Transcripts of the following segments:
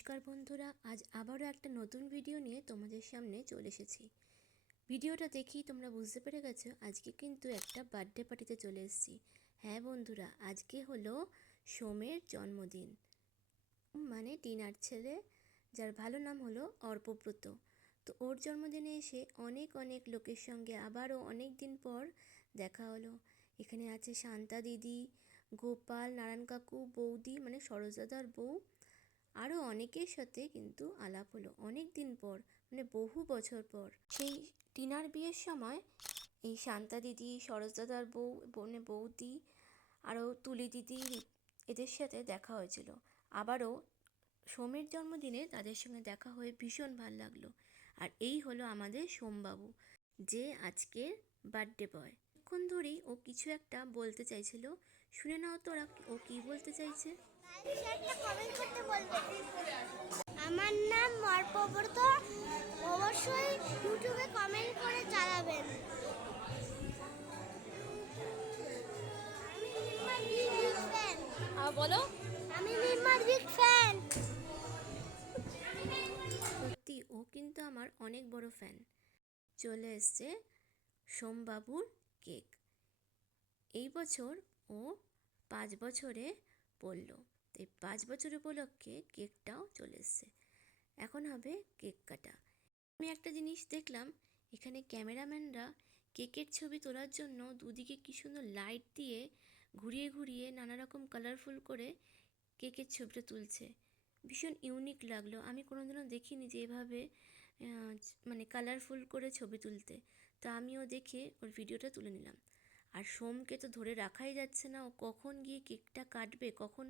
নমস্কার বন্ধুরা, আজ আবারও একটা নতুন ভিডিও নিয়ে তোমাদের সামনে চলে এসেছি। ভিডিওটা দেখেই তোমরা বুঝতে পেরে গেছো, আজকে কিন্তু একটা বার্থডে পার্টিতে চলে এসেছি। হ্যাঁ বন্ধুরা, আজকে হলো সোমের জন্মদিন। মানে টিনার ছেলে, যার ভালো নাম হলো অর্পব্রত। তো ওর জন্মদিনে এসে অনেক অনেক লোকের সঙ্গে আবারও অনেক দিন পর দেখা হলো। এখানে আছে শান্তা দিদি, গোপাল, নারায়ণ কাকু, বৌদি মানে সরোজাদার বউ আরও অনেকের সাথে কিন্তু আলাপ হলো। অনেক দিন পর মানে বহু বছর পর। সেই টিনার বিয়ের সময় এই শান্তা দিদি সরোজদাদার বউ, বোনে বৌদি আরও তুলি দিদি এদের সাথে দেখা হয়েছিল। আবারও সোমের জন্মদিনে তাদের সঙ্গে দেখা হয়ে ভীষণ ভালো লাগল। আর এই হলো আমাদের সোমবাবু, যে আজকের বার্থডে বয়। অনেকক্ষণ ধরেই ও কিছু একটা বলতে চাইছিল। শুনে নাও তো ওরা ও কী বলতে চাইছে। আমার নাম অর্পব্রত অবশ্যই ইউটিউবে কমেন্ট করে জানাবেন। আমি নির্মার বিগ ফ্যান আর বলো। আমি নির্মার বিগ ফ্যান সত্যি ও কিন্তু আমার অনেক বড় ফ্যান চলে এসছে সোমবাবুর কেক এই বছর ও পাঁচ বছরে পড়ল। তাই পাঁচ বছর উপলক্ষে কেকটাও চলে এসছে। এখন হবে কেক কাটা। আমি একটা জিনিস দেখলাম, এখানে ক্যামেরাম্যানরা কেকের ছবি তোলার জন্য দুদিকে কি সুন্দর লাইট দিয়ে ঘুরিয়ে ঘুরিয়ে নানা রকম কালারফুল করে কেকের ছবিটা তুলছে। ভীষণ ইউনিক লাগল। আমি কোনোদিনও দেখিনি যে এভাবে মানে কালারফুল করে ছবি তুলতে। তো আমিও দেখে ওর ভিডিওটা তুলে নিলাম। আর সোমকে তো ধরে রাখাই যাচ্ছে না। ও কখন গিয়ে কেকটা কাটবে, কখন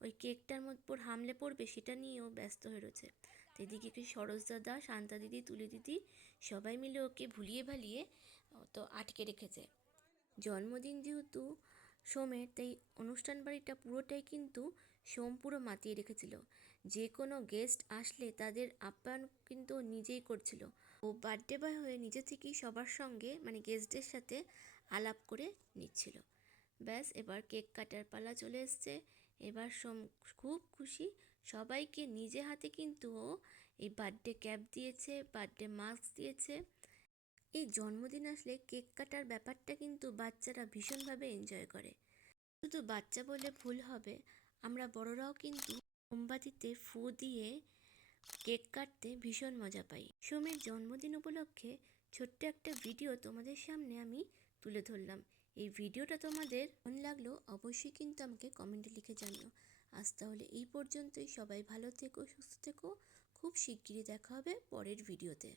ওই কেকটার ওর হামলে পড়বে সেটা নিয়ে ও ব্যস্ত হয়ে রয়েছে। তো এদিকে কি সরোজ দাদা, শান্তা দিদি, তুলি দিদি সবাই মিলে ওকে ভুলিয়ে ভালিয়ে তো আটকে রেখেছে। জন্মদিন যেহেতু সোমের, তাই অনুষ্ঠান বাড়িটা পুরোটাই কিন্তু সোম পুরো মাতিয়ে রেখেছিল। যে কোনো গেস্ট আসলে তাদের আপ্যায়ন কিন্তু নিজেই করছিল। ও বার্থডে বয় হয়ে নিজে থেকেই সবার সঙ্গে মানে গেস্টদের সাথে আলাপ করে নিচ্ছিল। ব্যাস, এবার কেক কাটার পালা চলে এসছে। এবার সোম, খুব খুশি। সবাইকে নিজে হাতে কিন্তু ও এই বার্থডে ক্যাপ দিয়েছে বার্থডে মাস্ক দিয়েছে। এই জন্মদিন আসলে কেক কাটার ব্যাপারটা কিন্তু বাচ্চারা ভীষণভাবে এনজয় করে। শুধু বাচ্চা বলে ভুল হবে, আমরা বড়রাও কিন্তু মোমবাতিতে ফু দিয়ে কেক কাটতে ভীষণ মজা পাই। সোমের জন্মদিন উপলক্ষে ছোট্ট একটা ভিডিও তোমাদের সামনে আমি তুলে ধরলাম। এই ভিডিওটা তোমাদের মন লাগল অবশ্যই কিন্তু আমাকে কমেন্টে লিখে জানিও। আজ তাহলে এই পর্যন্তই। সবাই ভালো থেকো, সুস্থ থেকো। খুব শিগগিরই দেখা হবে পরের ভিডিওতে।